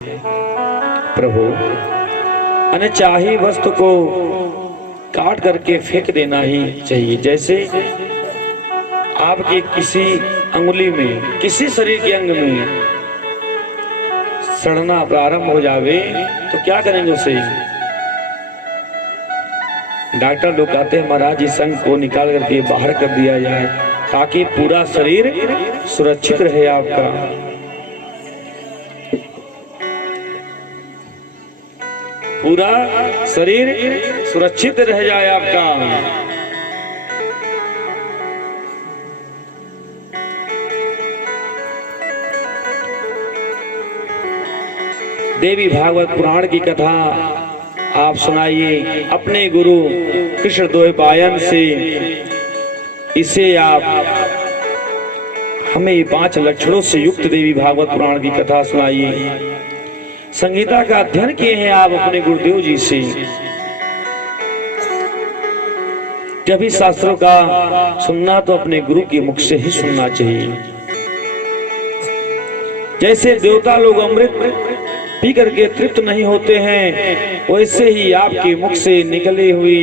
प्रभु, अनचाही वस्तु को काट करके फेंक देना ही चाहिए। जैसे आपके किसी अंगुली में, किसी शरीर के अंग में सड़ना प्रारंभ हो जावे तो क्या करेंगे उसे? डॉक्टर लोग कहते हैं महाराज इस अंग को निकाल करके बाहर कर दिया जाए ताकि पूरा शरीर सुरक्षित रहे आपका। पूरा शरीर सुरक्षित रह जाए आपका। देवी भागवत पुराण की कथा आप सुनाइए अपने गुरु कृष्णद्वैपायन से। इसे आप हमें 5 लक्षणों से युक्त देवी भागवत पुराण की कथा सुनाइए। संगीता का अध्ययन किए हैं आप अपने गुरुदेव जी से। कभी शास्त्रों का सुनना तो अपने गुरु के मुख से ही सुनना चाहिए। जैसे देवता लोग अमृत पी करके तृप्त नहीं होते हैं, वैसे ही आपके मुख से निकली हुई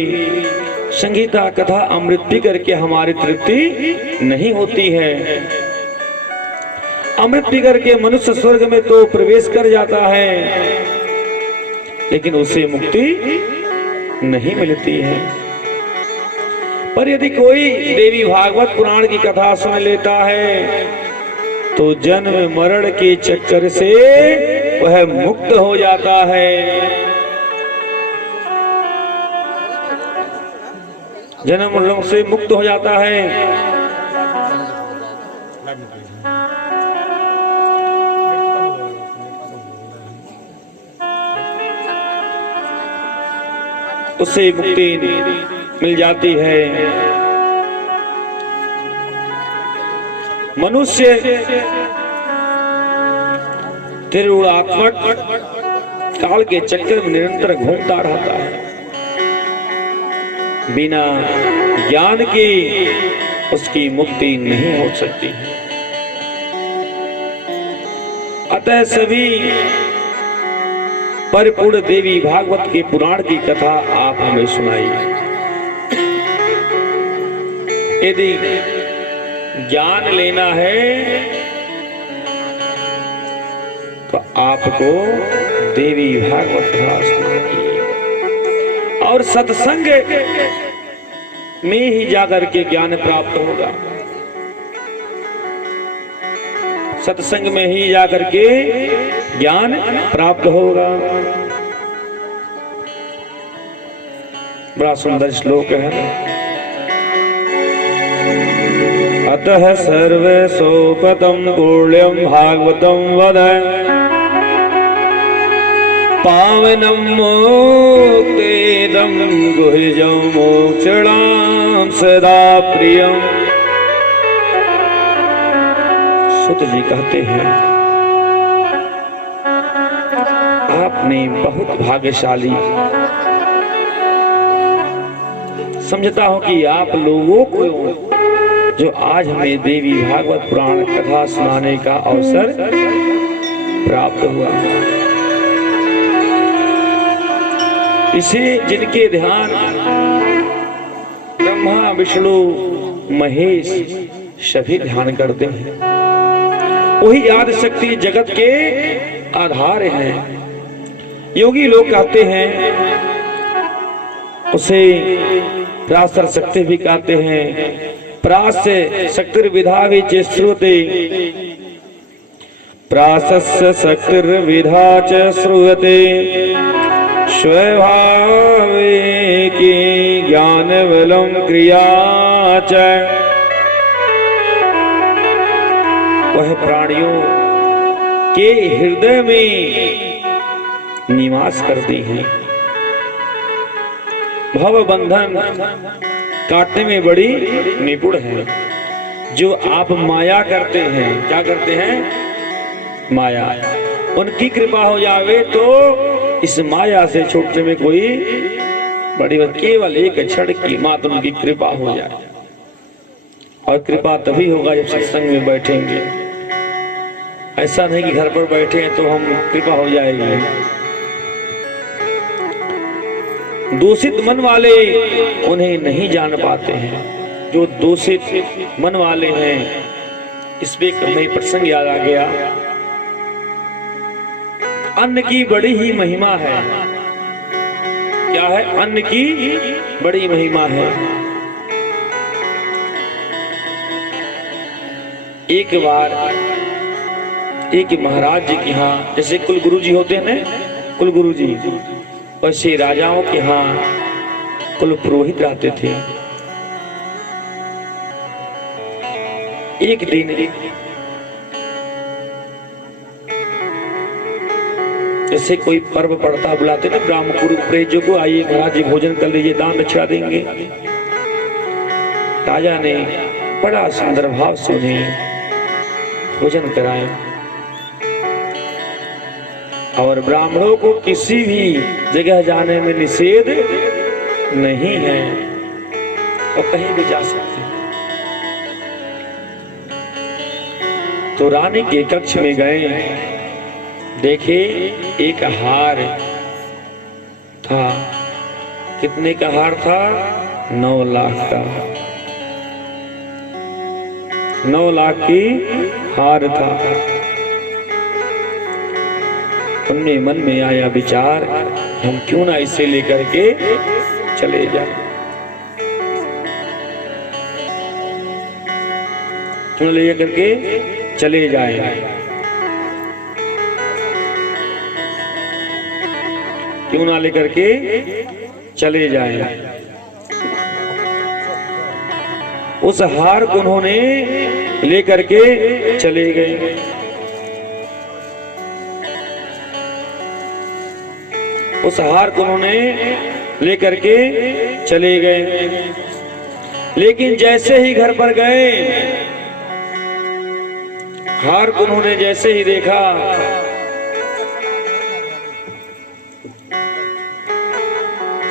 संगीता कथा अमृत पी करके हमारी तृप्ति नहीं होती है। अमृत पी करके मनुष्य स्वर्ग में तो प्रवेश कर जाता है, लेकिन उसे मुक्ति नहीं मिलती है। पर यदि कोई देवी भागवत पुराण की कथा सुन लेता है तो जन्म मरण के चक्कर से वह मुक्त हो जाता है। जन्म मरण से मुक्त हो जाता है। उससे मुक्ति मिल जाती है। मनुष्य त्रिगुणात्मक काल के चक्कर में निरंतर घूमता रहता है। बिना ज्ञान के उसकी मुक्ति नहीं हो सकती। अतः सभी परिपूर्ण देवी भागवत के पुराण की कथा आप हमें सुनाइए। यदि ज्ञान लेना है तो आपको देवी भागवत कथा सुनाइए और सत्संग में ही जाकर के ज्ञान प्राप्त होगा। सत्संग में ही जाकर के ज्ञान प्राप्त होगा। बड़ा सुंदर श्लोक है। अतः सर्वे सोपतम पुण्यम भागवतम वद पावनम मोक्तेदम गुह्यम मोक्षणाम सदा प्रियम। सुत जी कहते हैं आपने बहुत भाग्यशाली, समझता हूं कि आप लोगों को जो आज हमें देवी भागवत पुराण कथा सुनाने का अवसर प्राप्त हुआ। इसे जिनके ध्यान ब्रह्मा विष्णु महेश सभी ध्यान करते हैं, वही आदि शक्ति जगत के आधार हैं। योगी लोग कहते हैं उसे प्रासर शक्ति भी कहते हैं। प्रास्य शक्तिर्विधा च श्रुते, प्रासस्य शक्तिर्विधा च श्रूयते स्वभावे की ज्ञान बलम क्रिया च। वह प्राणियों के हृदय में निवास करती हैं। भव बंधन काटने में बड़ी निपुण है। जो आप माया करते हैं, क्या करते हैं? माया। उनकी कृपा हो जावे तो इस माया से छूटने में कोई बड़ी बात, केवल एक क्षण की मात्र उनकी कृपा हो जाए। और कृपा तभी होगा जब सत्संग में बैठेंगे। ऐसा नहीं कि घर पर बैठे हैं तो हम कृपा हो जाएगी। दूषित मन वाले उन्हें नहीं जान पाते हैं। जो दूषित मन वाले हैं, इस पे हमें प्रसंग याद आ गया। अन्न की बड़ी ही महिमा है। क्या है? अन्न की बड़ी महिमा है। एक बार एक महाराज जी के यहाँ, जैसे कुल गुरु जी होते हैं ना, कुल गुरु जी, वैसे राजाओं के यहाँ कुल पुरोहित रहते थे। एक दिन जैसे कोई पर्व पड़ता, बुलाते ना ब्राह्मण पुरोहितों को, आइए महाराज जी भोजन कर लीजिए, दान दक्षिणा देंगे। राजा ने बड़ा सुंदर भाव से उन्हें भोजन कराया और ब्राह्मणों को किसी भी जगह जाने में निषेध नहीं है और कहीं भी जा सकते हैं। तो रानी के कक्ष में गए, देखे एक हार था। कितने का हार था? 9 लाख का। 9 लाख की हार था। उनमें मन में आया विचार, हम क्यों ना इसे लेकर के चले जाएं, क्यों लेकर के चले जाएं, क्यों ना लेकर के चले जाएं। उस हार को उन्होंने लेकर के चले गए। उस हार को उन्होंने लेकर के चले गए। लेकिन जैसे ही घर पर गए, हार को उन्होंने जैसे ही देखा,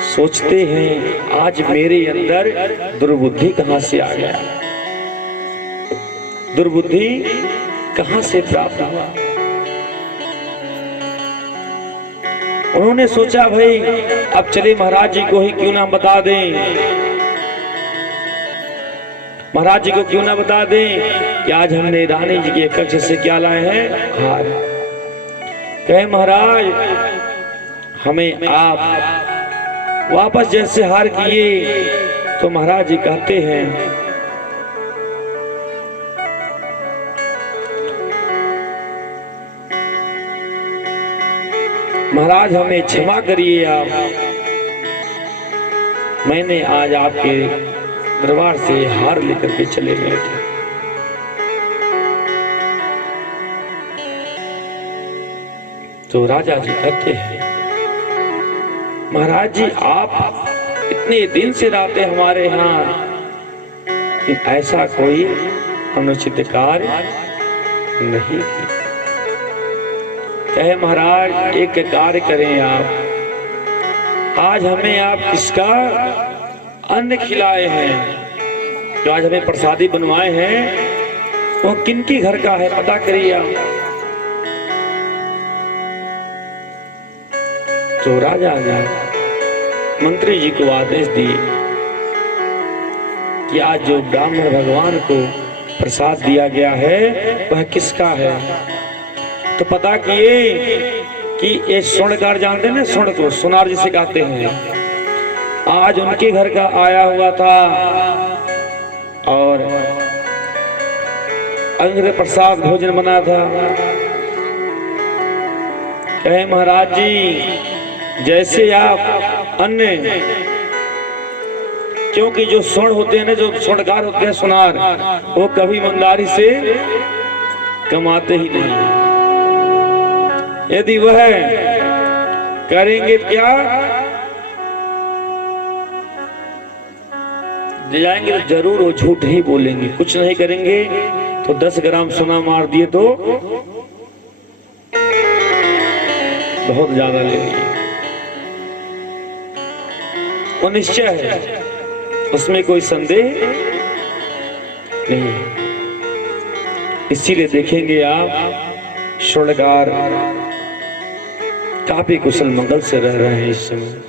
सोचते हैं आज मेरे अंदर दुर्बुद्धि कहां से आ गया, दुर्बुद्धि कहां से प्राप्त हुआ। उन्होंने सोचा भाई अब चले महाराज जी को ही क्यों ना बता दें, महाराज जी को क्यों ना बता दें कि आज हमने रानी जी के कक्ष से क्या लाए हैं? हार। कहे महाराज हमें आप वापस जैसे हार किए, तो महाराज जी कहते हैं महाराज हमें क्षमा करिए आप, मैंने आज आपके दरबार से हार लेकर के चले गए थे। तो राजा जी कहते हैं महाराज जी आप इतने दिन से रहते हमारे यहाँ, कि ऐसा कोई अनुचित कार्य नहीं किया। कहे महाराज एक कार्य करें आप, आज हमें आप किसका अन्न खिलाए हैं, जो आज हमें प्रसादी बनवाए हैं, वो किनके घर का है पता करिए आप। तो राजा ने मंत्री जी को आदेश दिए कि आज जो ब्राह्मण भगवान को प्रसाद दिया गया है वह किसका है। तो पता किए कि ये स्वर्णकार जानते हैं ना, स्वर्ण को सुनार जिसे कहते हैं, आज उनके घर का आया हुआ था और अंग्र प्रसाद भोजन बना था। कहे महाराज जी जैसे आप अन्न, क्योंकि जो स्वर्ण होते हैं ना, जो स्वर्णकार होते हैं सुनार, वो कभी ईमानदारी से कमाते ही नहीं। यदि वह करेंगे क्या, जाएंगे तो जरूर वो झूठ ही बोलेंगे। कुछ नहीं करेंगे तो 10 ग्राम सोना मार दिए तो बहुत ज्यादा ले लिए, वो निश्चय है, उसमें कोई संदेह नहीं है। इसीलिए देखेंगे आप स्वर्णकार काफी कुशल मंगल से रह रहे हैं इस समय।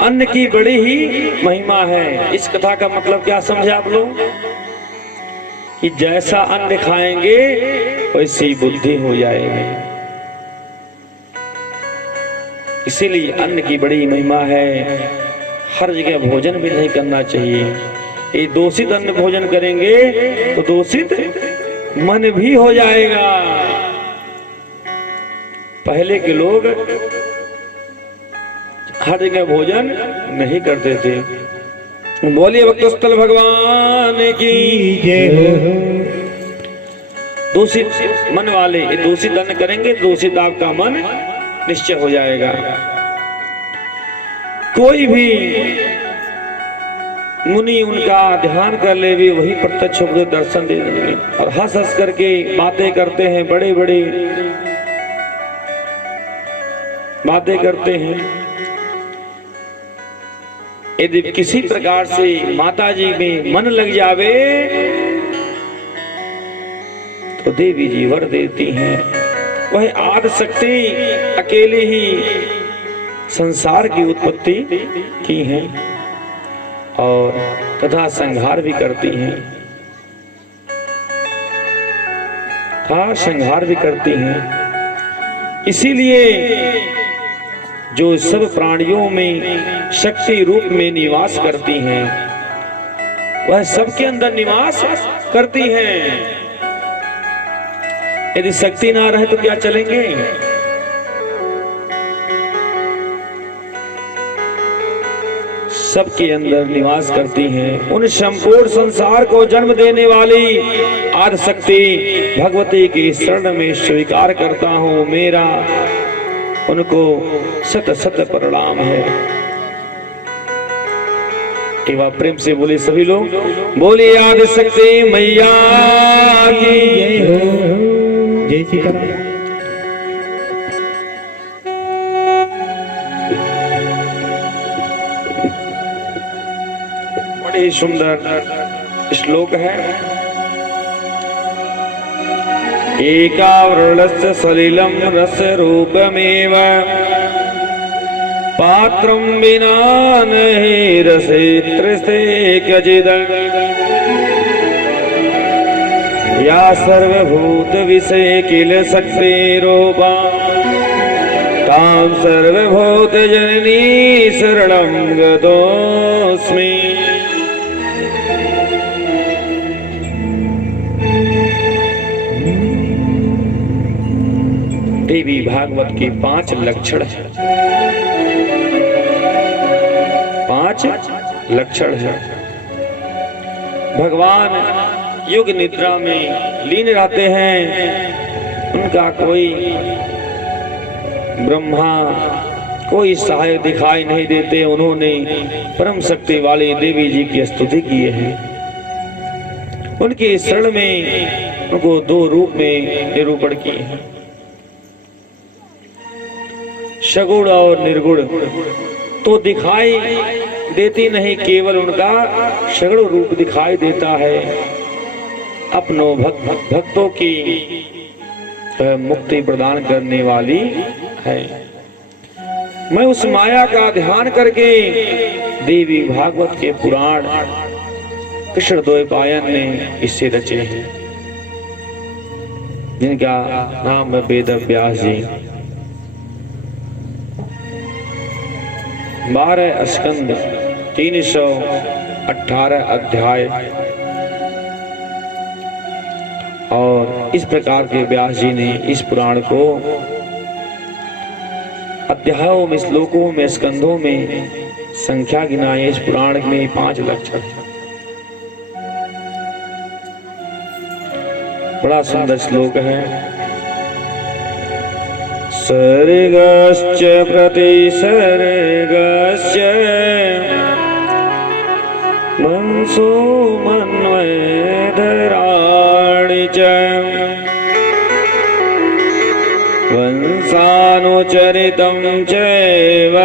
अन्न की बड़ी ही महिमा है। इस कथा का मतलब क्या समझे आप लोग? कि जैसा अन्न खाएंगे वैसी बुद्धि हो जाएगी। इसीलिए अन्न की बड़ी महिमा है। हर जगह भोजन भी नहीं करना चाहिए। ये दूषित अन्न भोजन करेंगे तो दूषित मन भी हो जाएगा। पहले के लोग हर जगह भोजन नहीं करते थे। बोलिए भक्तस्थल भगवान की जय हो। दूषित मन वाले ये दूषित अन्न करेंगे, दूषित आपका मन निश्चय हो जाएगा। कोई भी मुनि उनका ध्यान कर ले भी वही प्रत्यक्ष दर्शन दे देंगे और हंस हंस करके बातें करते हैं, बड़े बड़े बातें करते हैं। यदि किसी प्रकार से माता जी में मन लग जावे तो देवी जी वर देती हैं। वह आदि शक्ति अकेले ही संसार की उत्पत्ति की है और तथा संहार भी करती हैं, संहार भी करती हैं। इसीलिए जो सब प्राणियों में शक्ति रूप में निवास करती हैं वह सबके अंदर निवास करती हैं। यदि शक्ति ना रहे तो क्या चलेंगे? सबके अंदर निवास करती हैं। उन संपूर्ण संसार को जन्म देने वाली आदि शक्ति भगवती की शरण में स्वीकार करता हूँ। मेरा उनको सत सत प्रणाम है। एवं प्रेम से बोले सभी लोग, बोलिए आदि शक्ति मैया की जय हो। जय सीताराम। बड़ी सुंदर श्लोक है। एकावृणस्य सलिलं रसरूपमेव पात्रं विना नहि रसेत्रसे क्वचिद् या सर्वभूतविषये किल शक्तिरूपा तां सर्वभूतजननी शरणं गतोऽस्मि। देवी भागवत के 5 लक्षण है। 5 लक्षण है। भगवान युग निद्रा में लीन रहते हैं। उनका कोई ब्रह्मा कोई सहायक दिखाई नहीं देते। उन्होंने परम शक्ति वाली देवी जी की स्तुति की है। उनके शरण में उनको 2 रूप में निरूपण किए हैं, सगुण और निर्गुण। तो दिखाई देती नहीं, केवल उनका सगुण रूप दिखाई देता है। अपनों भक्तों की मुक्ति प्रदान करने वाली है। मैं उस माया का ध्यान करके देवी भागवत के पुराण कृष्ण द्वैपायन ने इससे रचे हैं, जिनका नाम है वेद व्यास जी। 12 स्कंद 318 अध्याय और इस प्रकार के व्यास जी ने इस पुराण को अध्यायों में, श्लोकों में, स्कंधों में संख्या गिनाई। इस पुराण में 5 लक्षण। बड़ा सुंदर श्लोक है। सर्गश्च प्रतिसर्गश्च मनसो मन्वयधराणि च वंशानुचरितं चैव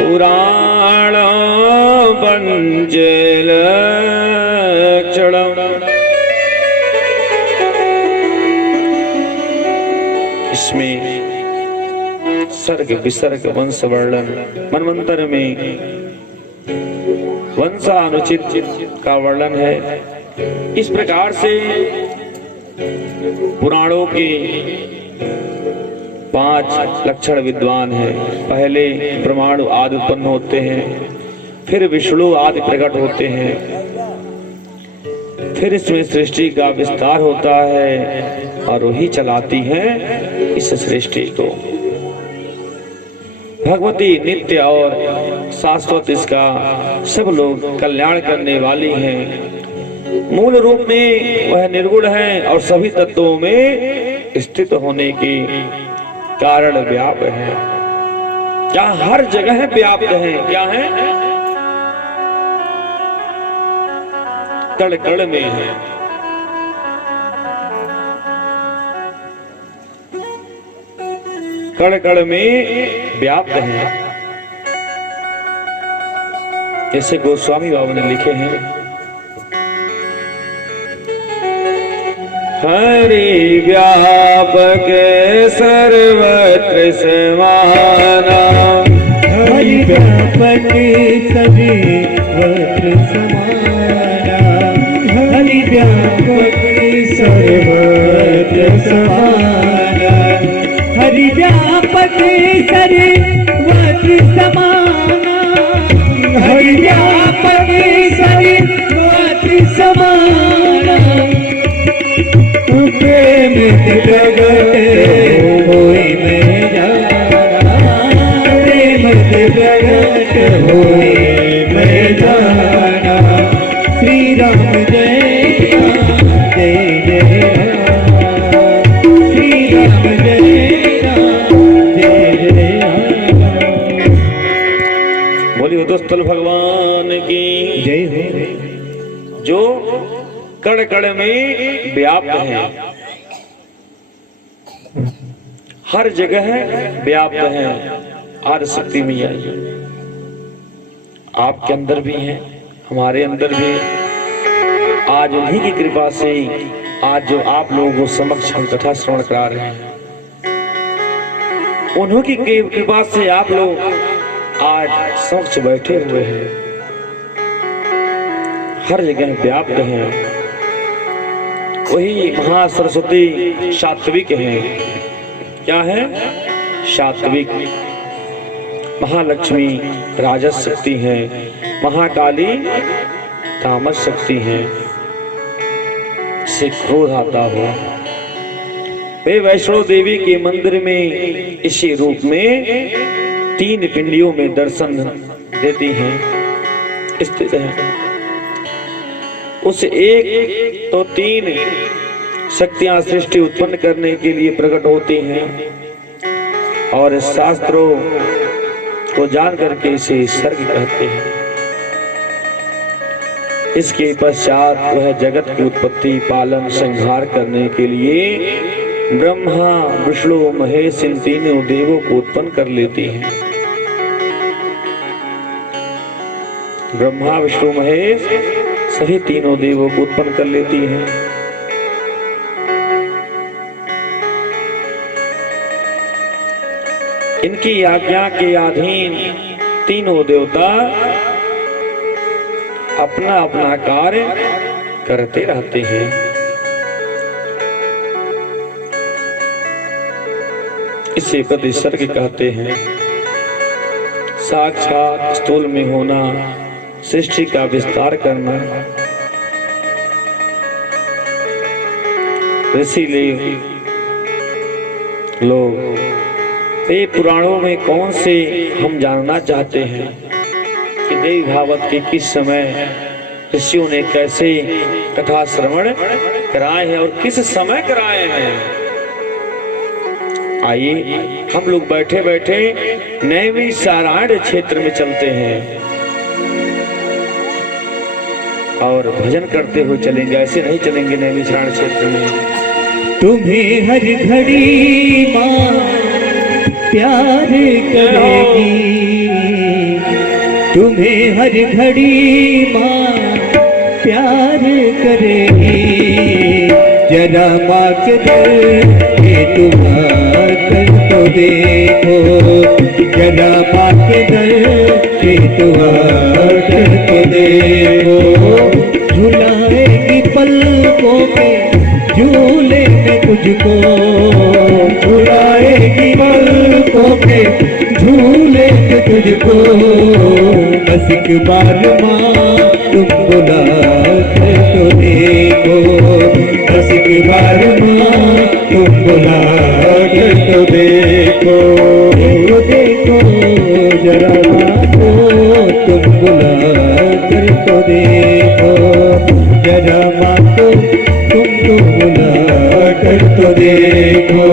पुराणं पञ्चलक्षणम्। इसमें सर्ग विसर्ग वंश वर्णन मनवंतर में वंशानुचित का वर्णन है। इस प्रकार से पुराणों के 5 लक्षण विद्वान हैं। पहले परमाणु आदि उत्पन्न होते हैं, फिर विष्णु आदि प्रकट होते हैं, फिर इसमें सृष्टि का विस्तार होता है और वही चलाती है इस सृष्टि को। भगवती नित्य और शाश्वत इसका सब लोग कल्याण करने वाली हैं। मूल रूप में वह निर्गुण है और सभी तत्वों में स्थित होने के कारण व्याप्त है। क्या हर जगह व्याप्त है? क्या है? कण कण में है। कण कण में व्याप्त है। जैसे गोस्वामी बाबा ने लिखे हैं, हरि व्यापक सर्वत्र समाना, हरि व्यापक सर्वत्र समाना, हरि व्यापक सर्वत्र समाना, हरि व्यापक सर्वत्र समाना, हरि व्यापक सर्वत्र समाना, प्रेम प्रगट होए मैं जाना, प्रेम प्रगट होए मैं जाना, श्री राम जय राम जय जय राम, श्री राम जय राम जय जय राम। बोलिए दोस्तल भगवान की जय हो। जो कण कण में व्याप्त है, हर जगह व्याप्त है। आदि शक्ति में आई, आपके अंदर भी है, हमारे अंदर भी। आज उन्हीं की कृपा से आज जो आप लोगों को समक्ष हम कथा श्रवण करा रहे हैं, उन्हीं की कृपा से आप लोग आज समक्ष बैठे हुए हैं। हर जगह व्याप्त हैं। वही महासरस्वती सात्विक है। क्या है? सात्विक। महालक्ष्मी राजस शक्ति है, महाकाली तामस शक्ति है। से क्रोध आता हो, वे वैष्णो देवी के मंदिर में इसी रूप में 3 पिंडियों में दर्शन देती हैं, स्थित है। उस एक तो 3 शक्तियां सृष्टि उत्पन्न करने के लिए प्रकट होती हैं और शास्त्रों को जान करके इसे सर्ग कहते हैं। इसके पश्चात वह जगत की उत्पत्ति पालन संहार करने के लिए ब्रह्मा विष्णु महेश इन तीनों देवों को उत्पन्न कर लेती है। ब्रह्मा विष्णु महेश सभी तीनों देवों को उत्पन्न कर लेती है। इनकी आज्ञा के अधीन तीनों देवता अपना अपना कार्य करते रहते हैं। इसे प्रतिसर्ग कहते हैं। साक्षात स्थूल में होना, सृष्टि का विस्तार करना। इसीलिए लोग ये पुराणों में कौन से हम जानना चाहते हैं कि देवी भागवत के किस समय ऋषियों ने कैसे कथा श्रवण कराए हैं और किस समय कराए हैं। आइए हम लोग बैठे बैठे नैमिषारण्य क्षेत्र में चलते हैं और भजन करते हुए चलेंगे। ऐसे नहीं चलेंगे नैमिषारण्य क्षेत्र में। तुम्हें हर घड़ी माँ प्यार करेगी, तुम्हें हर घड़ी माँ प्यार करेगी। जरा माँ के दर पे तुम्हारा जरा माँ के दर पे तो आकर तो देखो, झुलाएगी पलकों पे झूले में तुझको, झुलाएगी पलकों पे झूले में तुझको। बस एक बार माँ तुम बुला कर तो देखो, बस एक बार माँ तुम बुला कर तो देखो, देखो जरा माँ को तुम बुला कर तो देखो, जरा माँ को तुमको बुला कर तो देखो।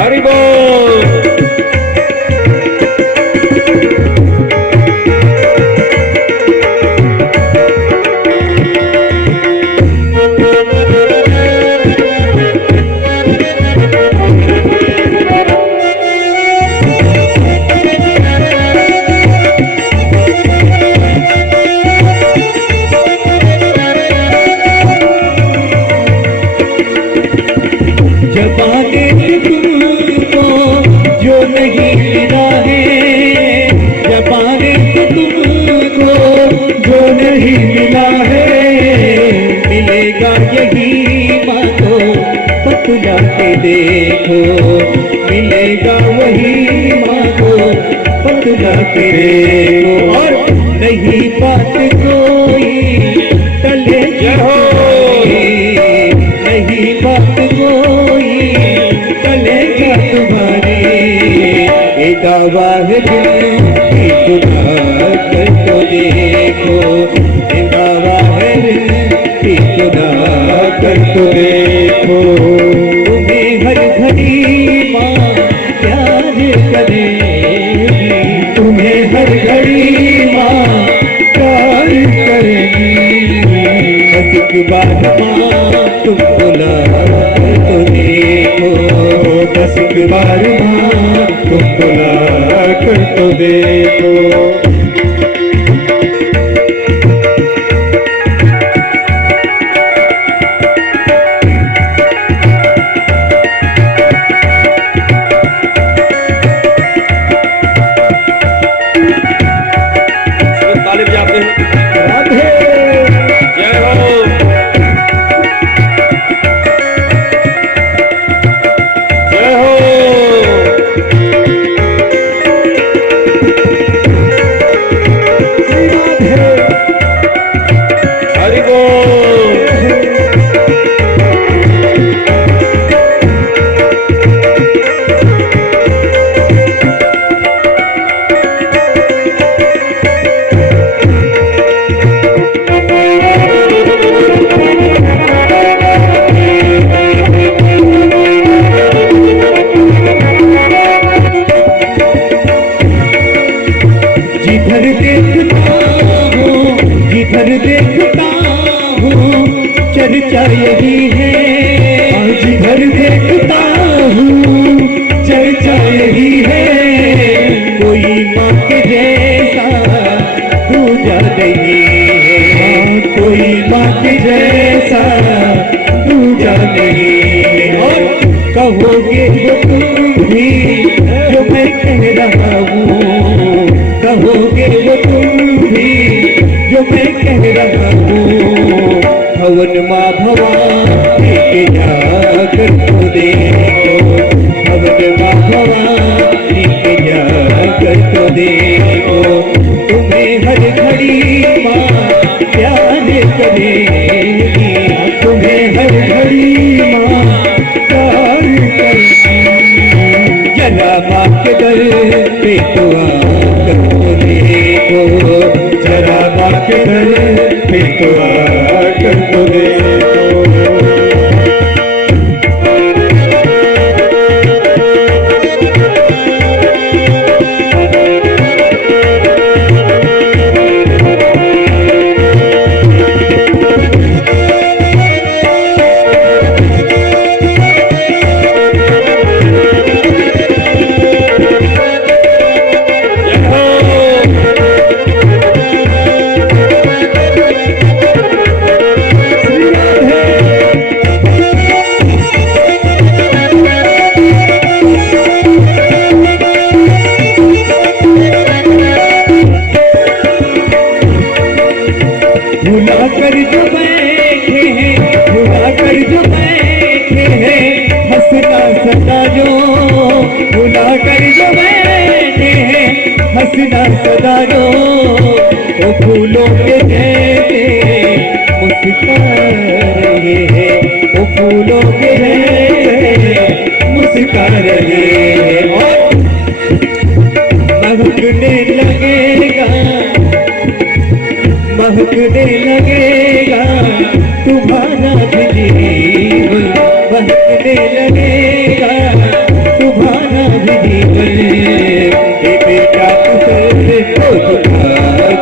हरि बोल। जबाने से तुमको जो नहीं मिला है, जबाने से तुमको जो नहीं मिला है, मिलेगा यही माँ को बतला के देखो, मिलेगा वही माँ को बतला के देखो। और नहीं बात कोई टले नहीं बात कोई चलेगा तुम्हारी, ये दावा है दिल की सुना कर तो देखो, ये दावा है दिल की सुना कर तो देखो। तुम्हें हर घड़ी माँ प्यार करेगी, तुम्हें हर घड़ी माँ प्यार करेगी। बस एक बार माँ तुम बुला कर तो देखो, बस एक बार माँ तुम बुला कर तो देखो। ताली बजाते हैं। राधे जय हो। जय हो। श्री राधे हरि बोल। जिधर देखता हूँ, जिधर देखता हूँ चर्चा यही है, जिधर देखता हूँ चर्चा यही है। कोई माँ के जैसा दूजा नहीं है, कोई माँ के जैसा दूजा नहीं है। और कहोगे वो तुम भी जो मैं कह रहा हूँ, कहोगे वो तुम भी जो मैं कह रहा हूँ। भवन माँ भवानी के जाकर तो देखो, भवन माँ भवानी के जाकर तो देखो। तुम्हें हर घड़ी माँ प्यार करेगी, तुम्हें हर घड़ी माँ प्यार करेगी। जरा माँ के दर पे तो आकर तो देखो, जरा माँ के दर पे तो आकर तो देखो। श्री राधे भुला कर जो बैठे हैं, भुला कर जो बैठे हैं, हंसना सदा जो, भुला कर जो बैठे हैं, हंसना सदा जो, वो फूलों के जैसे मुस्कुरा रहे हैं, वो फूलों के जैसे मुस्कुरा रहे हैं। महकने लगेगा, महकने लगेगा तुम्हारा भी जीवन, महकने लगेगा तुम्हारा भी जीवन। ये बेटा तुझसे तो झुका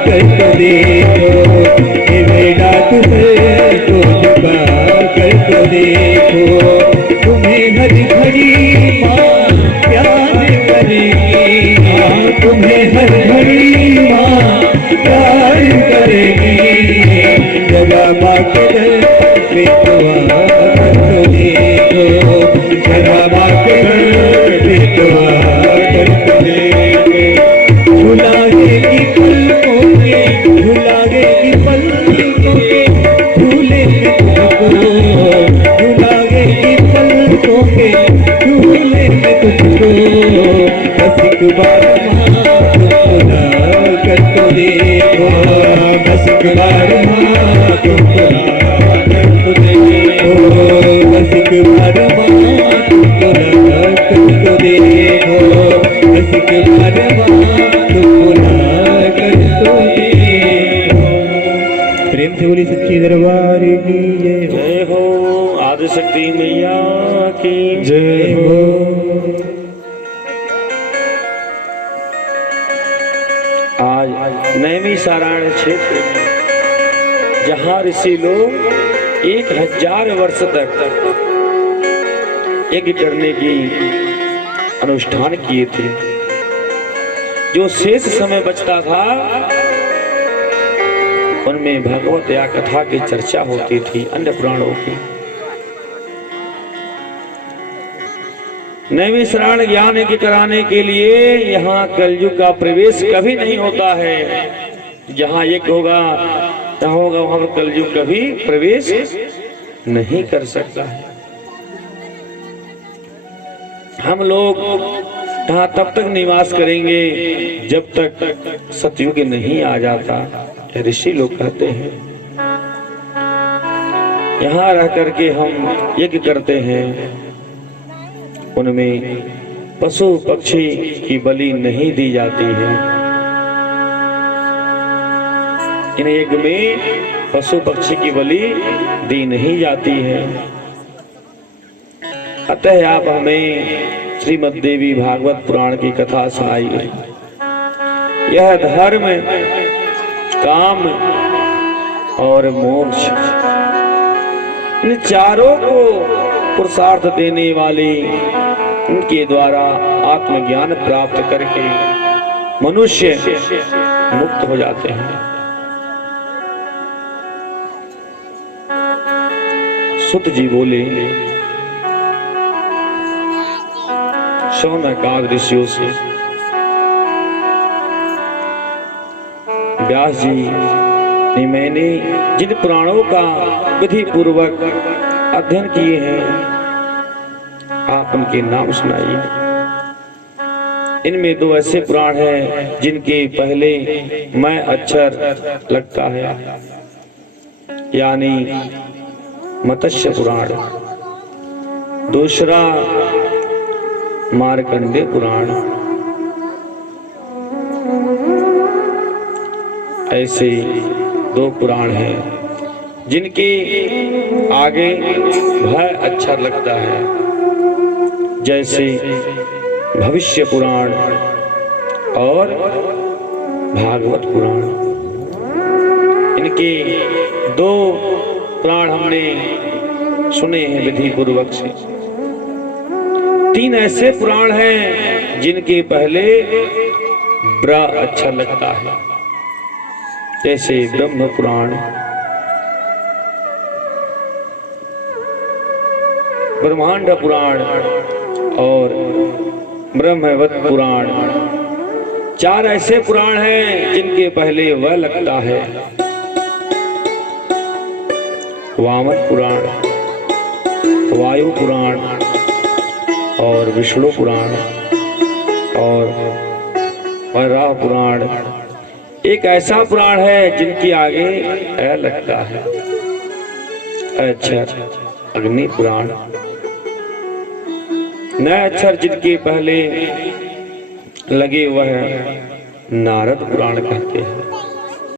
कर तो देखो, ये बेटा तुझसे तो झुका कर तो देखो, तुम्हें हर घड़ी माँ प्यार करेगी, तुम्हें हर घड़ी माँ प्यार करेगी। जगा माँ के दर पे दुआ कर तो देखो, जगा माँ के दर पे दुआ कर तो देखो। झुलाएगी पलकों के, झुलाएगी पलकों के झूले में तुझको, झुलाएगी पलकों के झूले में तुझको। बस एक बार माँ तुमको कर तो देखो, बस एक बार माँ तुमको कर तो देखो, बस एक बार माँ तुमको कर तो देखो, बस एक बार माँ तुमको कर तो देखो। प्रेम से बोली सच्ची दरबार की जय हो। जय हो आदिशक्ति मैया की जय हो। आज नैमिषारण्य क्षेत्र में जहाँ ऋषि लोग 1000 वर्ष तक यज्ञ करने की अनुष्ठान किए थे, जो शेष समय बचता था उनमें भगवत या कथा की चर्चा होती थी, अन्य पुराणों की। नैमिषारण्य ज्ञान यज्ञ कराने के लिए यहाँ कलयुग का प्रवेश कभी नहीं होता है। जहाँ यज्ञ होगा जहाँ होगा वहां पर कलयुग कभी प्रवेश नहीं कर सकता है। हम लोग यहाँ तब तक निवास करेंगे जब तक सतयुग नहीं आ जाता, ऋषि लोग कहते हैं। यहाँ रह करके हम यज्ञ करते हैं, उनमें पशु पक्षी की बलि नहीं दी जाती है। इन यज्ञ में पशु पक्षी की बलि दी नहीं जाती है। अतः आप हमें श्रीमद् देवी भागवत पुराण की कथा सुनाइए। यह धर्म, काम और मोक्ष, इन चारों को पुरुषार्थ देने वाली, उनके द्वारा आत्मज्ञान प्राप्त करके मनुष्य मुक्त हो जाते हैं। सुत जी बोले, शौनकादि ऋषियों से, व्यास जी ने मैंने जिन पुराणों का विधि पूर्वक अध्ययन किए हैं, आप उनके नाम सुनाइए। इनमें 2 ऐसे पुराण हैं जिनके पहले मैं अक्षर लगता है, यानी मत्स्य पुराण, दूसरा मार्कंडेय पुराण। ऐसे 2 पुराण हैं जिनके आगे भय अक्षर लगता है, जैसे भविष्य पुराण और भागवत पुराण। इनके 2 पुराण हमने सुने हैं विधि पूर्वक से। 3 ऐसे पुराण हैं जिनके पहले ब्र अक्षर लगता है, जैसे ब्रह्म पुराण, ब्रह्मांड पुराण और ब्रह्मवत पुराण। 4 ऐसे पुराण हैं जिनके पहले व लगता है। वामन पुराण, वायु पुराण और विष्णु पुराण और वराह पुराण। एक ऐसा पुराण है जिनकी आगे अ लगता है, अक्षर अग्नि पुराण। न अक्षर जिनके पहले लगे वह नारद पुराण कहते हैं।